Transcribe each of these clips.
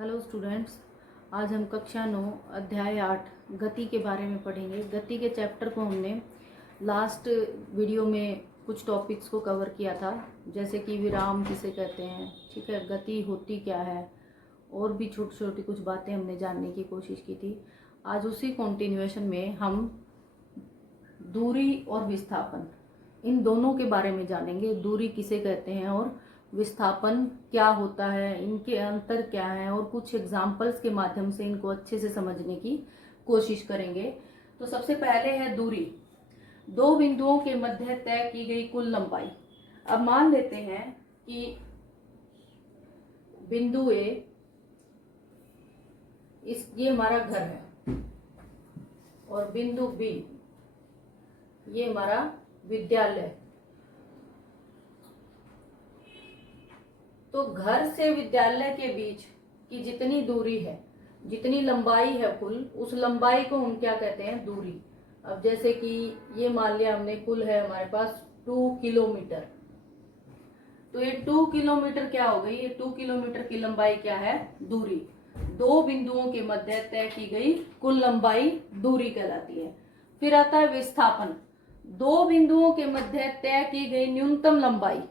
Hello students, आज हम कक्षा 9 अध्याय 8 गति के बारे में पढ़ेंगे। गति के चैप्टर को हमने लास्ट वीडियो में कुछ टॉपिक्स को कवर किया था, जैसे कि विराम किसे कहते हैं, ठीक है, गति होती क्या है, और भी छोटी छोटी कुछ बातें हमने जानने की कोशिश की थी। आज उसी कंटिन्यूएशन में हम दूरी और विस्थापन, इन दोनों के बारे में जानेंगे। दूरी किसे कहते हैं और विस्थापन क्या होता है, इनके अंतर क्या है, और कुछ एग्जाम्पल्स के माध्यम से इनको अच्छे से समझने की कोशिश करेंगे। तो सबसे पहले है दूरी। दो बिंदुओं के मध्य तय की गई कुल लंबाई। अब मान लेते हैं कि बिंदु ए, ये हमारा घर है, और बिंदु बी ये हमारा विद्यालय। तो घर से विद्यालय के बीच की जितनी दूरी है, जितनी लंबाई है कुल, उस लंबाई को हम क्या कहते हैं? दूरी। अब जैसे कि ये मान लिया हमने, कुल है हमारे पास 2 किलोमीटर। तो ये 2 किलोमीटर क्या हो गई? ये 2 किलोमीटर की लंबाई क्या है? दूरी। दो बिंदुओं के मध्य तय की गई कुल लंबाई दूरी कहलाती है। फिर आता है विस्थापन। दो बिंदुओं के मध्य तय की गई न्यूनतम लंबाई।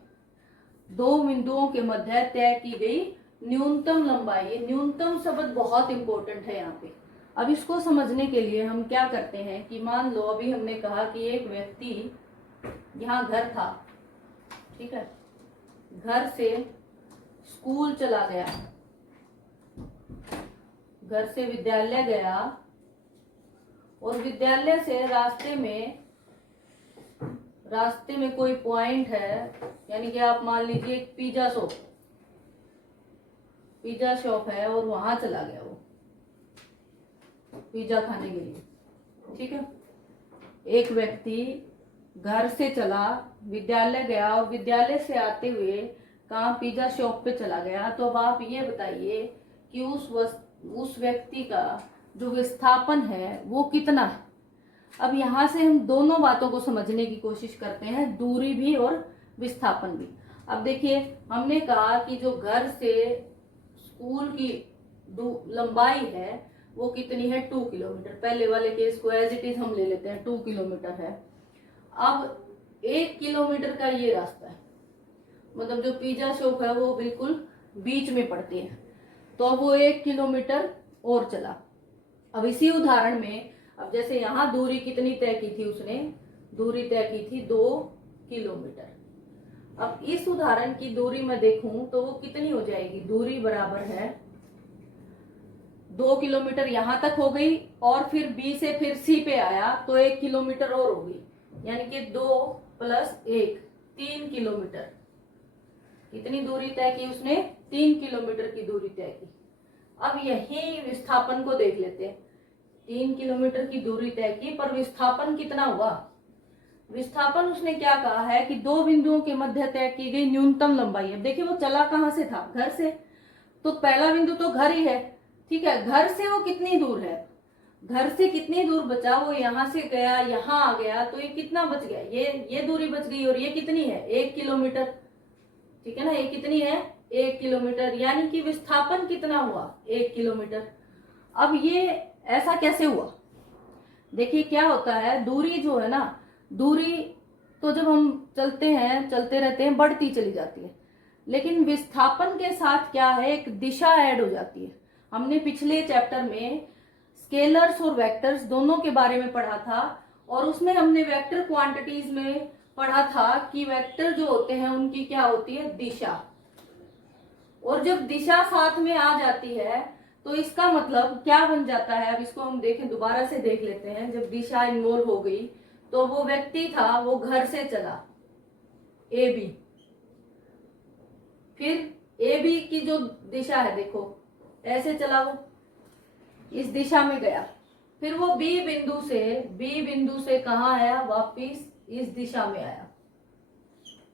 दो बिंदुओं के मध्य तय की गई न्यूनतम लंबाई। ये न्यूनतम शब्द बहुत इंपॉर्टेंट है यहाँ पे। अब इसको समझने के लिए हम क्या करते हैं कि मान लो अभी हमने कहा कि एक व्यक्ति, यहाँ घर था, ठीक है, घर से स्कूल चला गया, घर से विद्यालय गया, और विद्यालय से रास्ते में कोई पॉइंट है, यानी कि आप मान लीजिए एक पिज्जा शॉप है, और वहां चला गया वो पिज्जा खाने के लिए, ठीक है। एक व्यक्ति घर से चला, विद्यालय गया, और विद्यालय से आते हुए कहाँ? पिज्जा शॉप पे चला गया। तो अब आप ये बताइए कि उस व्यक्ति का जो विस्थापन है वो कितना है। अब यहां से हम दोनों बातों को समझने की कोशिश करते हैं, दूरी भी और विस्थापन भी। अब देखिए, हमने कहा कि जो घर से स्कूल की लंबाई है वो कितनी है? 2 किलोमीटर। पहले वाले केस को एज इट इज हम ले लेते हैं, 2 किलोमीटर है। अब 1 किलोमीटर का ये रास्ता है, मतलब जो पिज्जा शॉप है वो बिल्कुल बीच में पड़ती है। तो अब वो 1 किलोमीटर और चला। अब इसी उदाहरण में, अब जैसे यहां दूरी कितनी तय की थी उसने? दूरी तय की थी 2 किलोमीटर। अब इस उदाहरण की दूरी में देखूं तो वो कितनी हो जाएगी? दूरी बराबर है 2 किलोमीटर यहां तक हो गई, और फिर बी से फिर सी पे आया तो 1 किलोमीटर और हो गई, यानी कि 2 + 1 3 किलोमीटर। कितनी दूरी तय की उसने? 3 किलोमीटर की दूरी तय की। अब यही विस्थापन को देख लेते हैं। 3 किलोमीटर की दूरी तय की, पर विस्थापन कितना हुआ? विस्थापन उसने क्या कहा है कि दो बिंदुओं के मध्य तय की गई न्यूनतम लंबाई। अब देखिए वो चला कहां से था? घर से। तो पहला बिंदु तो घर ही है, ठीक है। घर से वो कितनी दूर है? घर से कितनी दूर बचा? वो यहां से गया, यहां आ गया, तो ये कितना बच गया? ये दूरी बच गई, और ये कितनी है? 1 किलोमीटर, ठीक है ना। ये कितनी है? 1 किलोमीटर, यानी कि विस्थापन कितना हुआ? 1 किलोमीटर। अब ये ऐसा कैसे हुआ? देखिए क्या होता है, दूरी जो है ना, दूरी तो जब हम चलते रहते हैं, बढ़ती चली जाती है, लेकिन विस्थापन के साथ क्या है? एक दिशा ऐड हो जाती है। हमने पिछले चैप्टर में स्केलर्स और वेक्टर्स दोनों के बारे में पढ़ा था, और उसमें हमने वेक्टर क्वांटिटीज में पढ़ा था कि वेक्टर जो होते हैं उनकी क्या होती है? दिशा। और जब दिशा साथ में आ जाती है तो इसका मतलब क्या बन जाता है? अब इसको हम देखें, दोबारा से देख लेते हैं। जब दिशा इन्वॉल्व हो गई तो वो व्यक्ति था, वो घर से चला ए बी, फिर ए बी की जो दिशा है, देखो ऐसे चला, वो इस दिशा में गया, फिर वो बी बिंदु से कहाँ आया? वापिस इस दिशा में आया,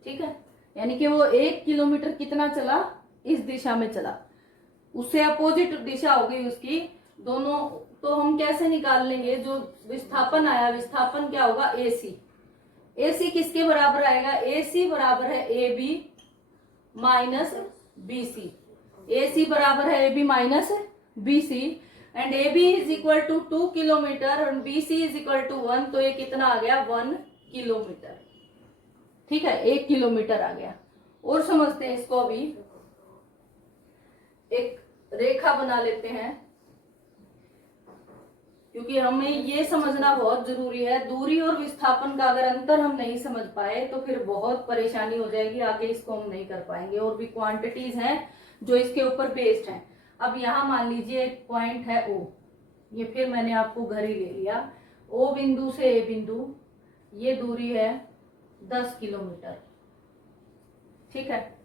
ठीक है। यानी कि वो 1 किलोमीटर कितना चला? इस दिशा में चला। उससे अपोजिट दिशा हो गई उसकी दोनों। तो हम कैसे निकाल लेंगे? जो विस्थापन आया, विस्थापन क्या होगा? AC। AC किसके बराबर आएगा? AC बराबर है AB - BC। ए सी बराबर है A B minus B C, and A B is equal to 2 kilometre और B C is equal to 1, तो ये कितना आ गया 1 किलोमीटर। ठीक है, 1 किलोमीटर आ गया। और समझते हैं इसको, अभी एक रेखा बना लेते हैं, क्योंकि हमें ये समझना बहुत जरूरी है। दूरी और विस्थापन का अगर अंतर हम नहीं समझ पाए तो फिर बहुत परेशानी हो जाएगी, आगे इसको हम नहीं कर पाएंगे। और भी क्वांटिटीज हैं जो इसके ऊपर बेस्ड हैं। अब यहाँ मान लीजिए एक पॉइंट है ओ, ये फिर मैंने आपको घर ही ले लिया। ओ बिंदु से ए बिंदु ये दूरी है 10 किलोमीटर। ठीक है,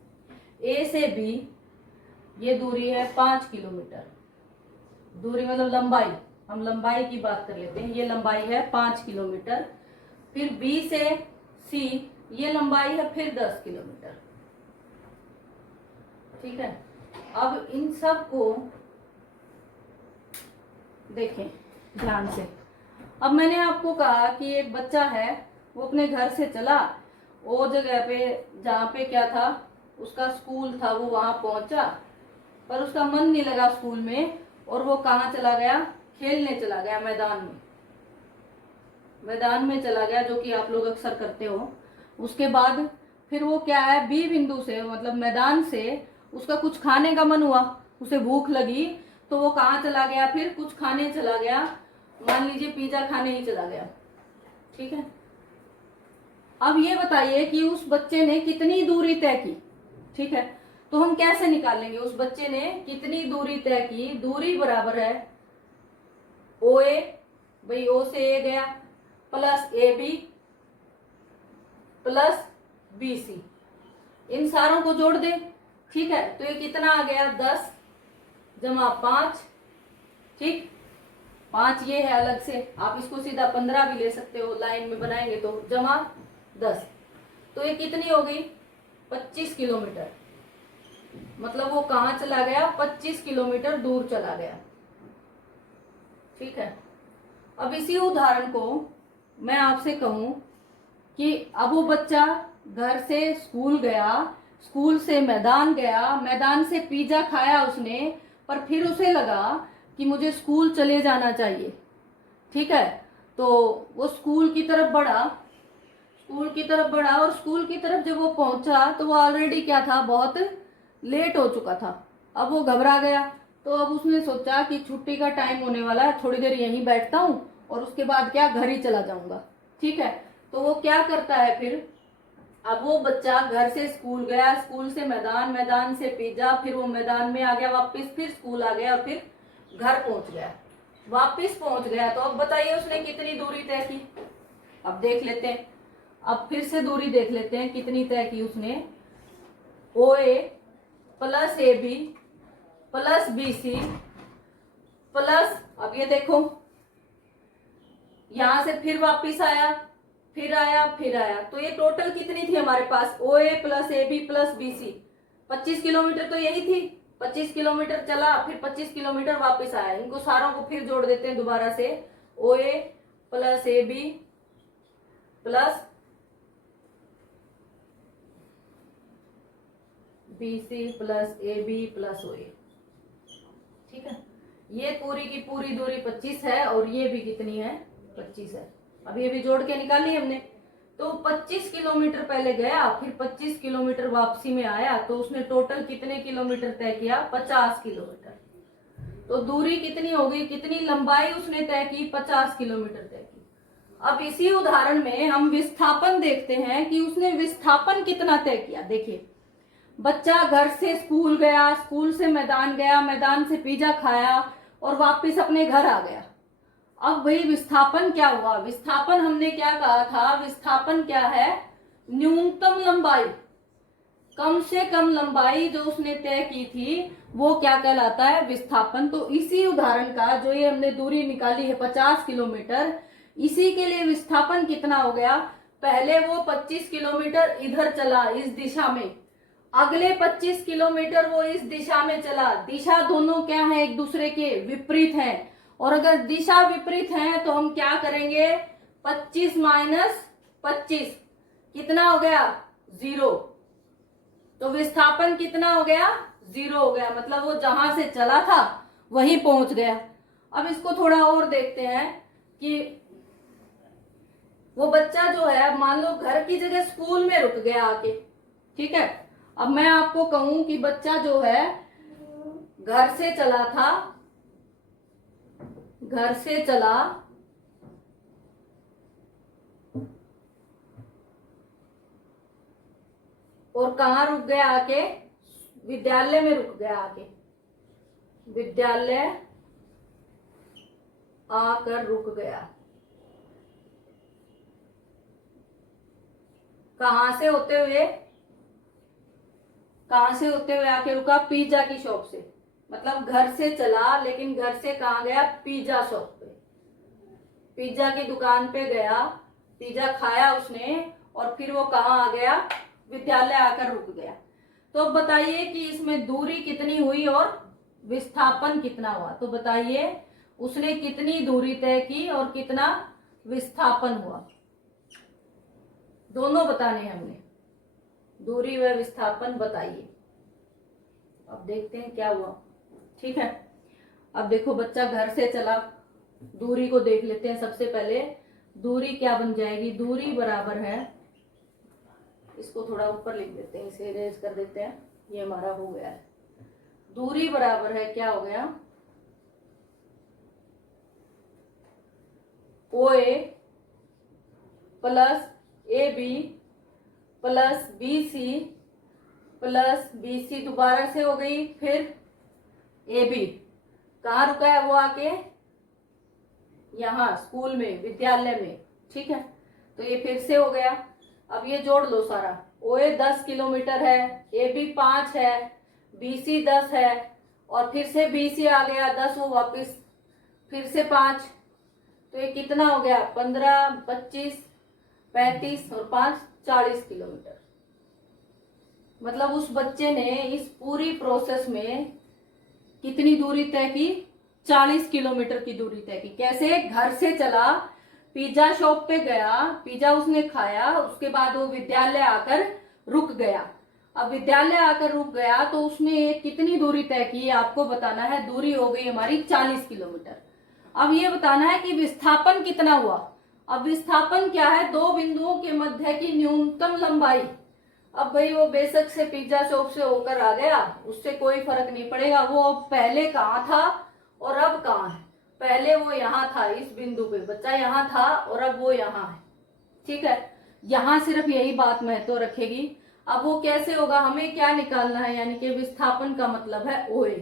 ए से बी ये दूरी है 5 किलोमीटर। दूरी मतलब लंबाई, हम लंबाई की बात कर लेते हैं, ये लंबाई है 5 किलोमीटर। फिर बी से सी ये लंबाई है फिर 10 किलोमीटर। ठीक है, अब इन सब को देखें ध्यान से। अब मैंने आपको कहा कि एक बच्चा है, वो अपने घर से चला, वो जगह पे जहाँ पे क्या था उसका स्कूल था, वो वहां पहुंचा, पर उसका मन नहीं लगा स्कूल में, और वो कहाँ चला गया, खेलने चला गया, मैदान में चला गया, जो कि आप लोग अक्सर करते हो। उसके बाद फिर वो क्या है, बी बिंदु से मतलब मैदान से उसका कुछ खाने का मन हुआ, उसे भूख लगी, तो वो कहाँ चला गया, फिर कुछ खाने चला गया, मान लीजिए पिज्जा खाने ही चला गया। ठीक है, अब ये बताइए कि उस बच्चे ने कितनी दूरी तय की। ठीक है, तो हम कैसे निकालेंगे उस बच्चे ने कितनी दूरी तय की। दूरी बराबर है ओ ए, भाई ओ से ए गया, plus A B plus B C, इन सारों को जोड़ दे। ठीक है, तो ये कितना आ गया 10 जमा 5। ठीक, 5 ये है अलग से, आप इसको सीधा 15 भी ले सकते हो, लाइन में बनाएंगे तो, जमा 10, तो ये कितनी हो गई 25 किलोमीटर। मतलब वो कहाँ चला गया, 25 किलोमीटर दूर चला गया। ठीक है, अब इसी उदाहरण को मैं आपसे कहूं कि अब वो बच्चा घर से स्कूल गया, स्कूल से मैदान गया, मैदान से पिज्जा खाया उसने, पर फिर उसे लगा कि मुझे स्कूल चले जाना चाहिए। ठीक है, तो वो स्कूल की तरफ बढ़ा, और स्कूल की तरफ जब वो पहुंचा तो वो ऑलरेडी क्या था, बहुत लेट हो चुका था। अब वो घबरा गया, तो अब उसने सोचा कि छुट्टी का टाइम होने वाला है, थोड़ी देर यहीं बैठता हूँ और उसके बाद क्या घर ही चला जाऊंगा। ठीक है, तो वो क्या करता है फिर, अब वो बच्चा घर से स्कूल गया, स्कूल से मैदान, मैदान से पिज्जा, फिर वो मैदान में आ गया वापस, फिर स्कूल आ गया और फिर घर पहुंच गया, वापस पहुंच गया। तो अब बताइए उसने कितनी दूरी तय की। अब देख लेते हैं, अब फिर से दूरी देख लेते हैं कितनी तय की उसने। O A plus A B plus B C plus, अब ये देखो यहां से फिर वापिस आया, फिर आया, फिर आया, तो ये टोटल कितनी थी हमारे पास, O A plus A B plus B C, 25 kilometre तो यही थी। 25 किलोमीटर चला, फिर 25 किलोमीटर वापस आया। इनको सारों को फिर जोड़ देते हैं दोबारा से, O A plus A B plus B C plus A B plus O A. ठीक है, ये पूरी की पूरी दूरी 25 है और ये भी कितनी है 25 है। अब ये भी जोड़ के निकाली हमने, तो 25 किलोमीटर पहले गया, फिर 25 किलोमीटर वापसी में आया, तो उसने टोटल कितने किलोमीटर तय किया, 50 किलोमीटर। तो दूरी कितनी होगी, कितनी लंबाई उसने तय की, 50 किलोमीटर तय की। अब इसी उदाहरण में हम विस्थापन देखते हैं कि उसने विस्थापन कितना तय किया। देखिए, बच्चा घर से स्कूल गया, स्कूल से मैदान गया, मैदान से पिज्जा खाया और वापस अपने घर आ गया। अब वही विस्थापन क्या हुआ, विस्थापन हमने क्या कहा था, विस्थापन क्या है, न्यूनतम लंबाई, कम से कम लंबाई जो उसने तय की थी वो क्या कहलाता है, विस्थापन। तो इसी उदाहरण का जो ये हमने दूरी निकाली है 50 किलोमीटर, इसी के लिए विस्थापन कितना हो गया, पहले वो 25 किलोमीटर इधर चला इस दिशा में, अगले 25 किलोमीटर वो इस दिशा में चला। दिशा दोनों क्या है, एक दूसरे के विपरीत हैं, और अगर दिशा विपरीत है तो हम क्या करेंगे, 25 माइनस 25 कितना हो गया 0, तो विस्थापन कितना हो गया 0 हो गया, मतलब वो जहां से चला था वहीं पहुंच गया। अब इसको थोड़ा और देखते हैं कि वो बच्चा जो है, मान लो घर की जगह स्कूल में रुक गया आके, ठीक है। अब मैं आपको कहूं कि बच्चा जो है घर से चला था, घर से चला और कहाँ रुक गया आके, विद्यालय में रुक गया आके, विद्यालय आकर रुक गया। कहां से होते हुए, कहां से होते हुए आके रुका, पिज्जा की शॉप से। मतलब घर से चला लेकिन घर से कहां गया, पिज्जा शॉप पे, पिज्जा की दुकान पे गया, पिज्जा खाया उसने और फिर वो कहाँ आ गया, विद्यालय आकर रुक गया। तो अब बताइए कि इसमें दूरी कितनी हुई और विस्थापन कितना हुआ। तो बताइए उसने कितनी दूरी तय की और कितना विस्थापन हुआ, दोनों बताने हमने, दूरी व विस्थापन बताइए। अब देखते हैं क्या हुआ, ठीक है। अब देखो बच्चा घर से चला, दूरी को देख लेते हैं। सबसे पहले दूरी क्या बन जाएगी, दूरी बराबर है, इसको थोड़ा ऊपर लिख देते हैं, इसे इरेज कर देते हैं, ये हमारा हो गया है। दूरी बराबर है, क्या हो गया, OA plus AB plus BC plus BC दोबारा से हो गई, फिर AB कहाँ रुका है वो आके, यहाँ स्कूल में, विद्यालय में, ठीक है। तो ये फिर से हो गया। अब ये जोड़ लो सारा, OA 10 किलोमीटर है, AB 5 है, BC 10 है और फिर से BC आ गया 10, वो वापिस फिर से 5, तो ये कितना हो गया, 15, 25, 35 और 5 40 किलोमीटर। मतलब उस बच्चे ने इस पूरी प्रोसेस में कितनी दूरी तय की, 40 किलोमीटर की दूरी तय की। कैसे, घर से चला, पिज्जा शॉप पे गया, पिज्जा उसने खाया, उसके बाद वो विद्यालय आकर रुक गया। अब विद्यालय आकर रुक गया तो उसने कितनी दूरी तय की, आपको बताना है। दूरी हो गई हमारी 40 किलोमीटर। अब ये बताना है कि विस्थापन कितना हुआ। अब विस्थापन क्या है, दो बिंदुओं के मध्य की न्यूनतम लंबाई। अब भाई वो बेशक से पिज्जा शॉप से होकर आ गया, उससे कोई फर्क नहीं पड़ेगा, वो पहले कहाँ था और अब कहाँ है। पहले वो यहाँ था, इस बिंदु पे बच्चा यहाँ था और अब वो यहाँ है, ठीक है। यहाँ सिर्फ यही बात महत्व रखेगी। अब वो कैसे होगा, हमें क्या निकालना है, यानी कि विस्थापन का मतलब है OA।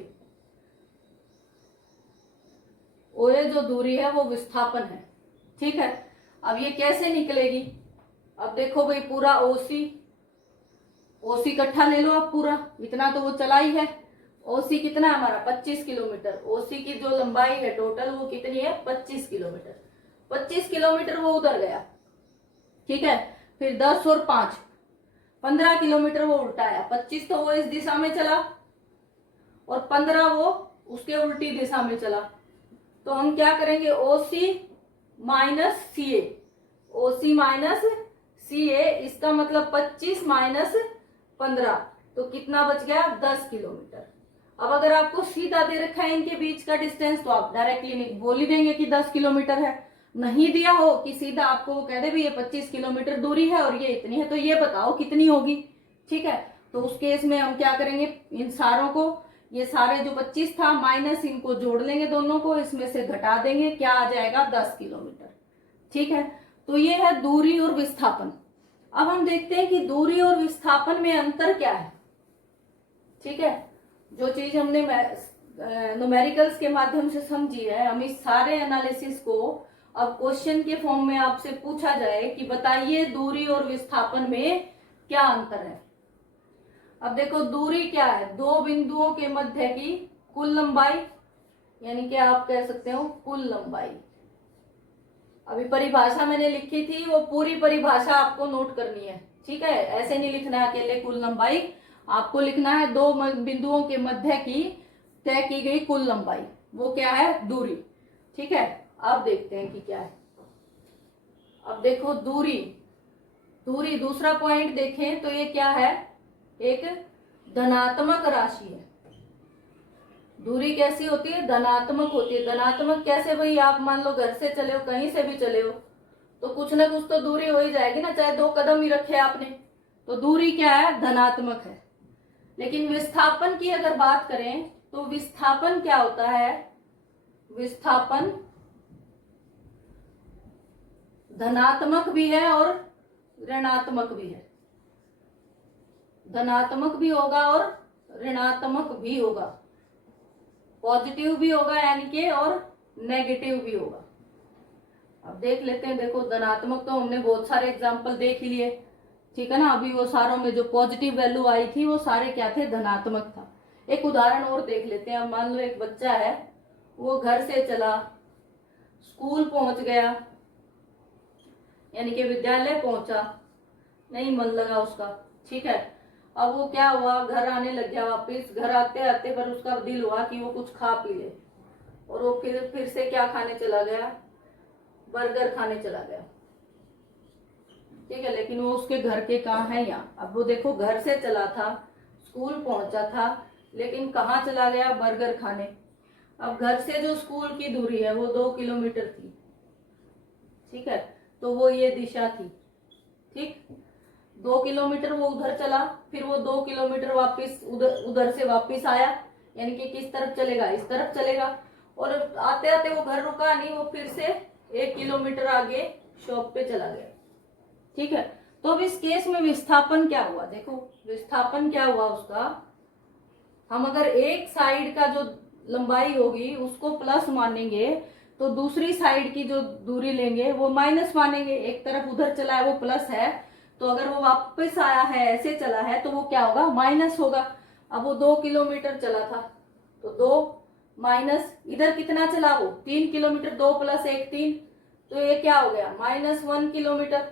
OA जो दूरी है वो विस्थापन है, ठीक है। अब ये कैसे निकलेगी, अब देखो भाई पूरा OC इकट्ठा ले लो, अब पूरा इतना तो वो चला ही है। OC कितना है हमारा, 25 किलोमीटर। OC की जो लंबाई है टोटल वो कितनी है, 25 किलोमीटर। 25 किलोमीटर वो उधर गया, ठीक है। फिर 10 और 5 15 किलोमीटर वो उल्टा आया। 25 तो वो इस दिशा में चला और 15 वो उसके उल्टी दिशा में चला। तो हम क्या करेंगे, OC minus CA, OC minus CA, इसका मतलब 25 माइनस 15, तो कितना बच गया, 10 किलोमीटर। अब अगर आपको सीधा दे रखा है इनके बीच का डिस्टेंस तो आप डायरेक्टली बोल ही देंगे कि 10 किलोमीटर है। नहीं दिया हो कि सीधा आपको वो कह दे भी ये 25 किलोमीटर दूरी है और ये इतनी है, तो ये बताओ कितनी होगी, ठीक है। तो उस केस में हम क्या करेंगे, इन सारों को, ये सारे जो 25 था माइनस इनको जोड़ लेंगे दोनों को, इसमें से घटा देंगे, क्या आ जाएगा, 10 किलोमीटर, ठीक है। तो ये है दूरी और विस्थापन। अब हम देखते हैं कि दूरी और विस्थापन में अंतर क्या है, ठीक है। जो चीज हमने न्यूमेरिकल्स के माध्यम से समझी है, हम इस सारे एनालिसिस को अब क्वेश्चन के फॉर्म में आपसे पूछा जाए कि बताइए दूरी और विस्थापन में क्या अंतर है। अब देखो दूरी क्या है, दो बिंदुओं के मध्य की कुल लंबाई, यानी कि आप कह सकते हो कुल लंबाई। अभी परिभाषा मैंने लिखी थी, वो पूरी परिभाषा आपको नोट करनी है, ठीक है। ऐसे नहीं लिखना है अकेले कुल लंबाई, आपको लिखना है दो बिंदुओं के मध्य की तय की गई कुल लंबाई, वो क्या है, दूरी, ठीक है। अब देखते हैं कि क्या है। अब देखो दूरी, दूरी दूसरा पॉइंट देखें तो ये क्या है, एक धनात्मक राशि है, दूरी कैसी होती है? धनात्मक होती है। धनात्मक कैसे भाई? आप मान लो घर से चले हो, कहीं से भी चले हो, तो कुछ ना कुछ तो दूरी हो ही जाएगी ना, चाहे 2 कदम ही रखे आपने, तो दूरी क्या है? धनात्मक है। लेकिन विस्थापन की अगर बात करें तो विस्थापन क्या होता है? विस्थापन धनात्मक भी है और ऋणात्मक भी है। धनात्मक भी होगा और ऋणात्मक भी होगा, पॉजिटिव भी होगा यानी कि, और नेगेटिव भी होगा। अब देख लेते हैं। देखो धनात्मक तो हमने बहुत सारे एग्जांपल देख ही लिए, ठीक है ना। अभी वो सारों में जो पॉजिटिव वैल्यू आई थी वो सारे क्या थे? धनात्मक था। एक उदाहरण और देख लेते हैं। अब मान लो एक बच्चा है, वो घर से चला, स्कूल पहुंच गया, यानी कि विद्यालय पहुंचा, नहीं मन लगा उसका, ठीक है। अब वो क्या हुआ? घर आने लग गया वापिस। घर आते आते पर उसका दिल हुआ कि वो कुछ खा पी ले, और वो फिर से क्या खाने चला गया? बर्गर खाने चला गया, ठीक है। लेकिन वो उसके घर के कहाँ है? यहाँ। अब वो देखो घर से चला था, स्कूल पहुंचा था, लेकिन कहाँ चला गया? बर्गर खाने। अब घर से जो स्कूल की दूरी है वो 2 किलोमीटर थी, ठीक है। तो वो ये दिशा थी, ठीक। 2 किलोमीटर वो उधर चला, फिर वो 2 किलोमीटर वापिस उधर से वापिस आया, यानी कि किस तरफ चलेगा? इस तरफ चलेगा। और आते आते वो घर रुका नहीं, वो फिर से 1 किलोमीटर आगे शॉप पे चला गया, ठीक है। तो अब इस केस में विस्थापन क्या हुआ? देखो विस्थापन क्या हुआ उसका। हम अगर एक साइड का जो लंबाई होगी उसको प्लस मानेंगे, तो दूसरी साइड की जो दूरी लेंगे वो माइनस मानेंगे। एक तरफ उधर चला है वो प्लस है, तो अगर वो वापस आया है, ऐसे चला है, तो वो क्या होगा? माइनस होगा। अब वो 2 किलोमीटर चला था, तो 2 माइनस इधर कितना चला? वो 3 किलोमीटर। 2 + 1 3, तो ये क्या हो गया? -1 किलोमीटर।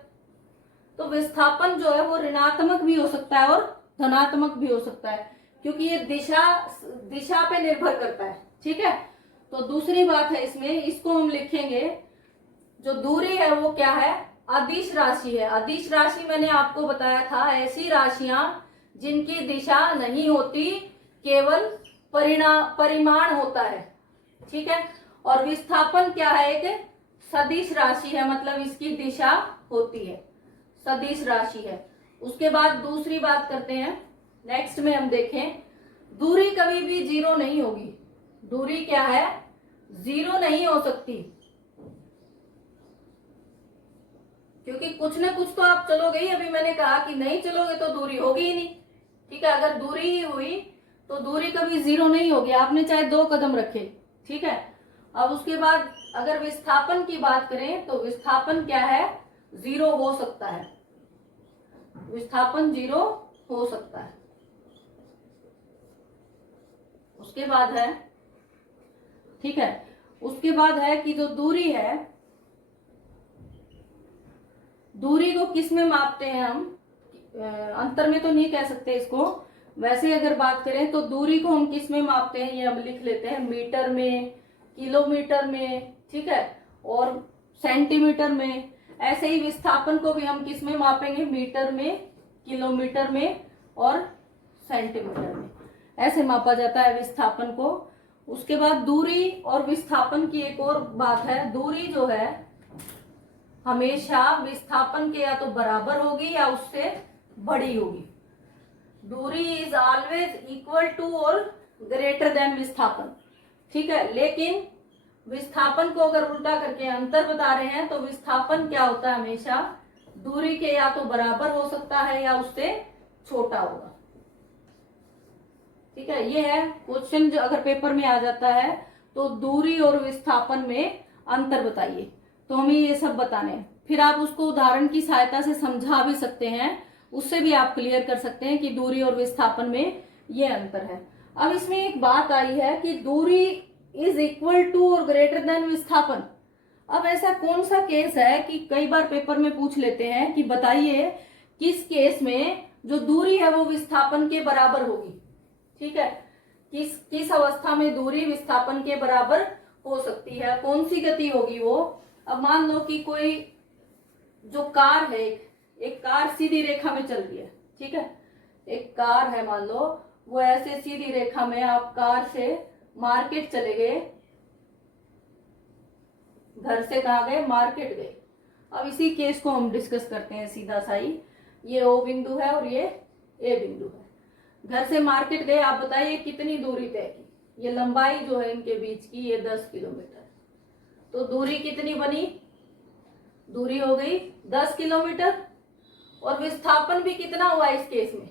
तो विस्थापन जो है वो ऋणात्मक भी हो सकता है और धनात्मक भी हो सकता है, क्योंकि ये दिशा पे निर्भर करता है, ठीक है। तो दूसरी बात है इसमें, इसको हम लिखेंगे, जो दूरी है वो क्या है? अदिश राशि है। अदिश राशि मैंने आपको बताया था, ऐसी राशियां जिनकी दिशा नहीं होती, केवल परिमाण होता है, ठीक है। और विस्थापन क्या है? एक सदिश राशि है, मतलब इसकी दिशा होती है, सदिश राशि है। उसके बाद दूसरी बात करते हैं, नेक्स्ट में हम देखें, दूरी कभी भी 0 नहीं होगी। दूरी क्या है? 0 नहीं हो सकती, क्योंकि कुछ ना कुछ तो आप चलोगे ही। अभी मैंने कहा कि नहीं चलोगे तो दूरी होगी ही नहीं, ठीक है। अगर दूरी ही हुई तो दूरी कभी 0 नहीं होगी, आपने चाहे 2 कदम रखे, ठीक है। अब उसके बाद अगर विस्थापन की बात करें तो विस्थापन क्या है? 0 हो सकता है। विस्थापन 0 हो सकता है। उसके बाद है, ठीक है, उसके बाद है कि जो दूरी है, दूरी को किस में मापते हैं हम? अंतर में तो नहीं कह सकते इसको, वैसे अगर बात करें तो दूरी को हम किस में मापते हैं, ये हम लिख लेते हैं, मीटर में, किलोमीटर में, ठीक है, और सेंटीमीटर में। ऐसे ही विस्थापन को भी हम किस में मापेंगे? मीटर में, किलोमीटर में और सेंटीमीटर में, ऐसे मापा जाता है विस्थापन को। उसके बाद दूरी और विस्थापन की एक और बात है, दूरी जो है हमेशा विस्थापन के या तो बराबर होगी या उससे बड़ी होगी। दूरी इज ऑलवेज इक्वल टू और ग्रेटर देन विस्थापन, ठीक है। लेकिन विस्थापन को अगर उल्टा करके अंतर बता रहे हैं तो विस्थापन क्या होता है? हमेशा दूरी के या तो बराबर हो सकता है या उससे छोटा होगा, ठीक है। ये है क्वेश्चन जो अगर पेपर में आ जाता है तो दूरी और विस्थापन में अंतर बताइए, तो हमें ये सब बताने हैं। फिर आप उसको उदाहरण की सहायता से समझा भी सकते हैं, उससे भी आप क्लियर कर सकते हैं कि दूरी और विस्थापन में ये अंतर है। अब इसमें एक बात आई है कि दूरी इज इक्वल टू और ग्रेटर देन विस्थापन। अब ऐसा कौन सा केस है कि कई बार पेपर में पूछ लेते हैं कि बताइए किस केस में जो दूरी है वो विस्थापन के बराबर होगी, ठीक है। किस अवस्था में दूरी विस्थापन के बराबर हो सकती है, कौन सी गति होगी वो? अब मान लो कि कोई जो कार है, एक कार सीधी रेखा में चल रही है, ठीक है। एक कार है, मान लो वो ऐसे सीधी रेखा में, आप कार से मार्केट चले गए, घर से कहाँ गए, मार्केट गए। अब इसी केस को हम डिस्कस करते हैं सीधा सा ही। ये ओ बिंदु है और ये ए बिंदु है। घर से मार्केट गए, आप बताइए कितनी दूरी तय की। ये लंबाई जो है इनके बीच की ये 10 किलोमीटर। तो दूरी कितनी बनी, दूरी हो गई 10 किलोमीटर। और विस्थापन भी कितना हुआ इस केस में,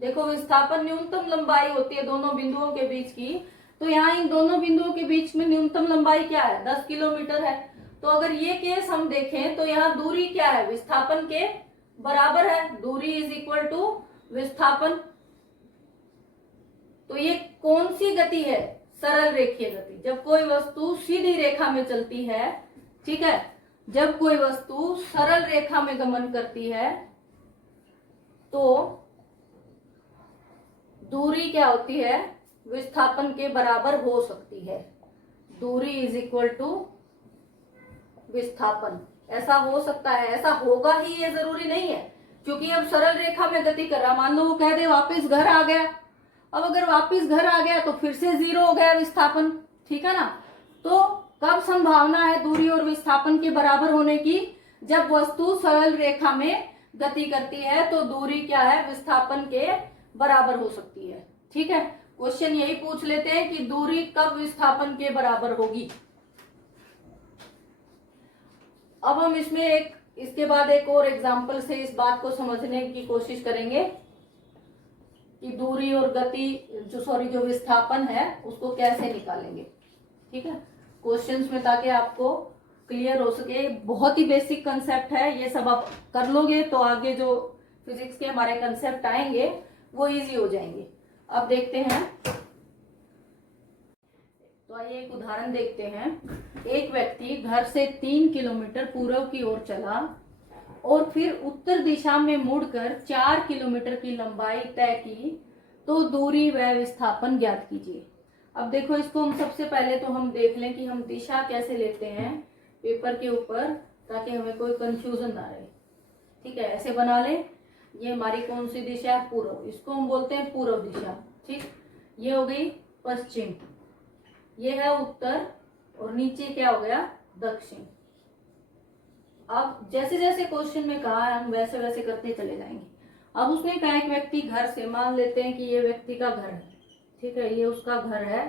देखो विस्थापन न्यूनतम लंबाई होती है दोनों बिंदुओं के बीच की, तो यहाँ इन दोनों बिंदुओं के बीच में न्यूनतम लंबाई क्या है, 10 किलोमीटर है। तो अगर ये केस हम देखें तो यहाँ दूरी क्या है, विस्थापन के बराबर है। दूरी इज इक्वल टू विस्थापन। तो ये कौन सी गति है, सरल रेखीय गति। जब कोई वस्तु सीधी रेखा में चलती है, ठीक है, जब कोई वस्तु सरल रेखा में गमन करती है तो दूरी क्या होती है, विस्थापन के बराबर हो सकती है। दूरी इज इक्वल टू विस्थापन। ऐसा हो सकता है, ऐसा होगा ही ये जरूरी नहीं है, क्योंकि अब सरल रेखा में गति कर रहा। मान लो वो कह दे वापस घर आ गया, अब अगर वापस घर आ गया तो फिर से 0 हो गया विस्थापन, ठीक है ना। तो कब संभावना है दूरी और विस्थापन के बराबर होने की, जब वस्तु सरल रेखा में गति करती है तो दूरी क्या है, विस्थापन के बराबर हो सकती है। ठीक है, क्वेश्चन यही पूछ लेते हैं कि दूरी कब विस्थापन के बराबर होगी। अब हम इसमें इसके बाद एक और एग्जांपल से इस बात को समझने की कोशिश करेंगे कि दूरी और गति जो विस्थापन है उसको कैसे निकालेंगे। ठीक है, क्वेश्चंस में, ताकि आपको क्लियर हो सके। बहुत ही बेसिक कंसेप्ट है, ये सब आप कर लोगे तो आगे जो फिजिक्स के हमारे कंसेप्ट आएंगे वो इजी हो जाएंगे। अब देखते हैं, तो आइए एक उदाहरण देखते हैं। एक व्यक्ति घर से 3 किलोमीटर पूर्व की ओर चला और फिर उत्तर दिशा में मुड़कर 4 किलोमीटर की लंबाई तय की, तो दूरी व विस्थापन ज्ञात कीजिए। अब देखो, इसको हम सबसे पहले तो हम देख लें कि हम दिशा कैसे लेते हैं पेपर के ऊपर, ताकि हमें कोई कंफ्यूजन ना रहे। ठीक है, ऐसे बना लें। ये हमारी कौन सी दिशा है, पूर्व, इसको हम बोलते हैं पूर्व दिशा। ठीक, ये हो गई पश्चिम, ये है उत्तर, और नीचे क्या हो गया, दक्षिण। अब जैसे जैसे क्वेश्चन में कहा है हम वैसे वैसे करते चले जाएंगे। अब उसने कहा एक व्यक्ति घर से, मान लेते हैं कि ये व्यक्ति का घर है, ठीक है, ये उसका घर है,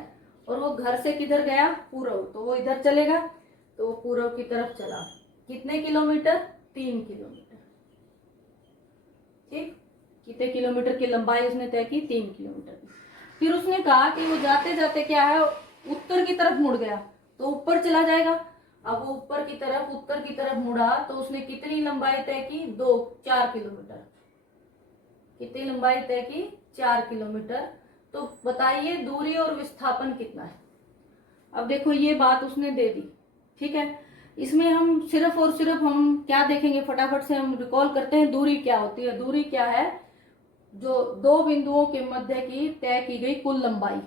और वो घर से किधर गया, पूर्व, तो वो इधर चलेगा, तो वो पूर्व की तरफ चला। कितने किलोमीटर, 3 किलोमीटर। ठीक, कितने किलोमीटर की लंबाई उसने तय की, 3 किलोमीटर की। फिर उसने कहा कि वो जाते जाते क्या है, उत्तर की तरफ मुड़ गया, तो ऊपर चला जाएगा। अब वो ऊपर की तरफ, उत्तर की तरफ मुड़ा, तो उसने कितनी लंबाई तय की, 4 किलोमीटर। कितनी लंबाई तय की, 4 किलोमीटर। तो बताइए दूरी और विस्थापन कितना है। अब देखो ये बात उसने दे दी, ठीक है। इसमें हम सिर्फ और सिर्फ हम क्या देखेंगे, फटाफट से हम रिकॉल करते हैं दूरी क्या होती है। दूरी क्या है, जो दो बिंदुओं के मध्य की तय की गई कुल लंबाई।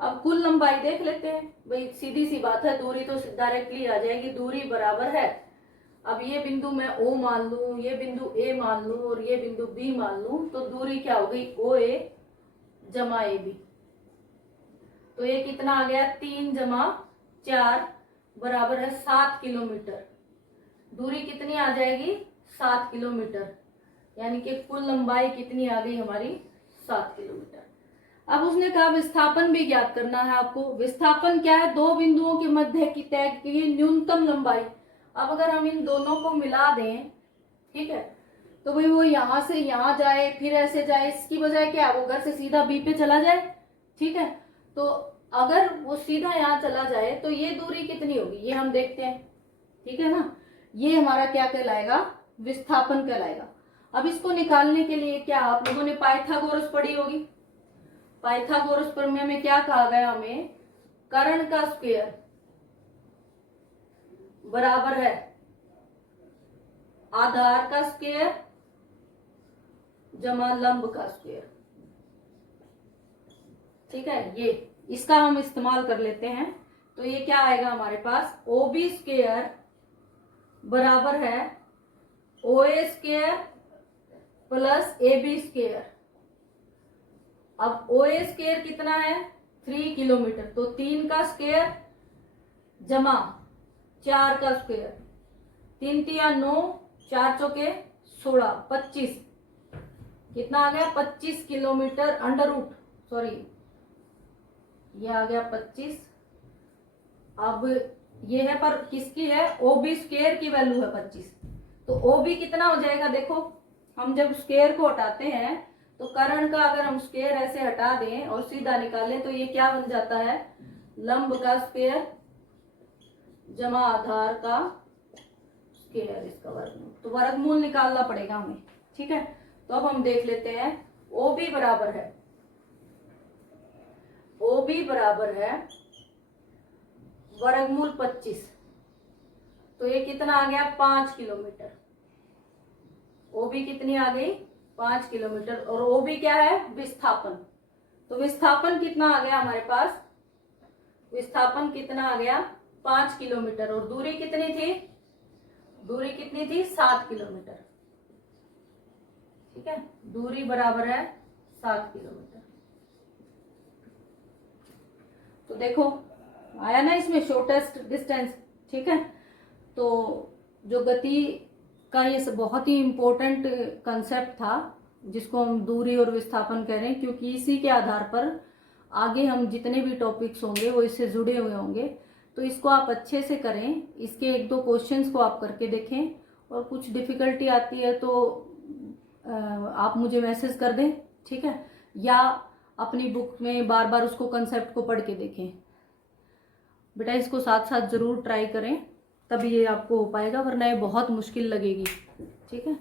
अब कुल लंबाई देख लेते हैं भाई, सीधी सी बात है, दूरी तो डायरेक्टली आ जाएगी। दूरी बराबर है, अब ये बिंदु मैं O मान लूं, ये बिंदु A मान लूं और ये बिंदु B मान लूं, तो दूरी क्या हो गई, OA जमा AB। तो ये कितना आ गया, 3 जमा 4 बराबर है 7 किलोमीटर। दूरी कितनी आ जाएगी, 7 किलोमीटर, यानी कि कुल लंबाई कितनी आ गई हमारी, 7 किलोमीटर। अब उसने कहा विस्थापन भी ज्ञात करना है आपको। विस्थापन क्या है, दो बिंदुओं के मध्य की तय की न्यूनतम लंबाई। अब अगर हम इन दोनों को मिला दें, ठीक है, तो भाई वो यहां से यहां जाए फिर ऐसे जाए, इसकी बजाय क्या, वो घर से सीधा बी पे चला जाए। ठीक है, तो अगर वो सीधा यहाँ चला जाए तो ये दूरी कितनी होगी, ये हम देखते हैं। ठीक है ना, ये हमारा क्या कहलाएगा, विस्थापन कहलाएगा। अब इसको निकालने के लिए क्या, आप लोगों ने पाइथागोरस पढ़ी होगी। पाइथागोरस प्रमेय में क्या कहा गया हमें, कर्ण का स्क्वायर बराबर है आधार का स्क्वायर जमा लंब का स्क्वायर। ठीक है, ये इसका हम इस्तेमाल कर लेते हैं। तो ये क्या आएगा हमारे पास, OB स्क्वायर बराबर है OA square plus AB square. अब OA स्क्वायर कितना है, 3 किलोमीटर, तो 3 का स्क्वायर जमा 4 का स्क्वायर, 3 तिया 9, 4 चौके 16, 25, कितना आ गया 25 किलोमीटर अंडर रूट, सॉरी ये आ गया 25। अब ये है पर किसकी है, OB स्क्वायर की वैल्यू है 25, तो OB कितना हो जाएगा, देखो हम जब स्क्वायर को हटाते हैं तो कर्ण का अगर हम स्क्वायर ऐसे हटा दें और सीधा निकालें तो ये क्या बन जाता है, लंब का स्क्वायर जमा आधार का स्क्वायर, इसका वर्गमूल, तो वर्गमूल निकालना पड़ेगा हमें। ठीक है, तो अब हम देख लेते हैं OB बराबर है, OB बराबर है वर्गमूल 25, तो ये कितना आ गया 5 किलोमीटर। OB कितनी आ गई 5 किलोमीटर, और OB क्या है विस्थापन, तो विस्थापन कितना आ गया हमारे पास, विस्थापन कितना आ गया 5 किलोमीटर, और दूरी कितनी थी, दूरी कितनी थी 7 किलोमीटर। ठीक है, दूरी बराबर है 7 किलोमीटर। तो देखो आया ना इसमें शॉर्टेस्ट डिस्टेंस। ठीक है, तो जो गति का ये बहुत ही इम्पोर्टेंट कंसेप्ट था जिसको हम दूरी और विस्थापन कह रहे हैं, क्योंकि इसी के आधार पर आगे हम जितने भी टॉपिक्स होंगे वो इससे जुड़े हुए होंगे। तो इसको आप अच्छे से करें, इसके 1-2 क्वेश्चंस को आप करके देखें, और कुछ डिफिकल्टी आती है तो आप मुझे मैसेज कर दें। ठीक है, या अपनी बुक में बार बार उसको कंसेप्ट को पढ़ के देखें। बेटा इसको साथ साथ ज़रूर ट्राई करें, तभी ये आपको हो पाएगा, वरना ये बहुत मुश्किल लगेगी। ठीक है,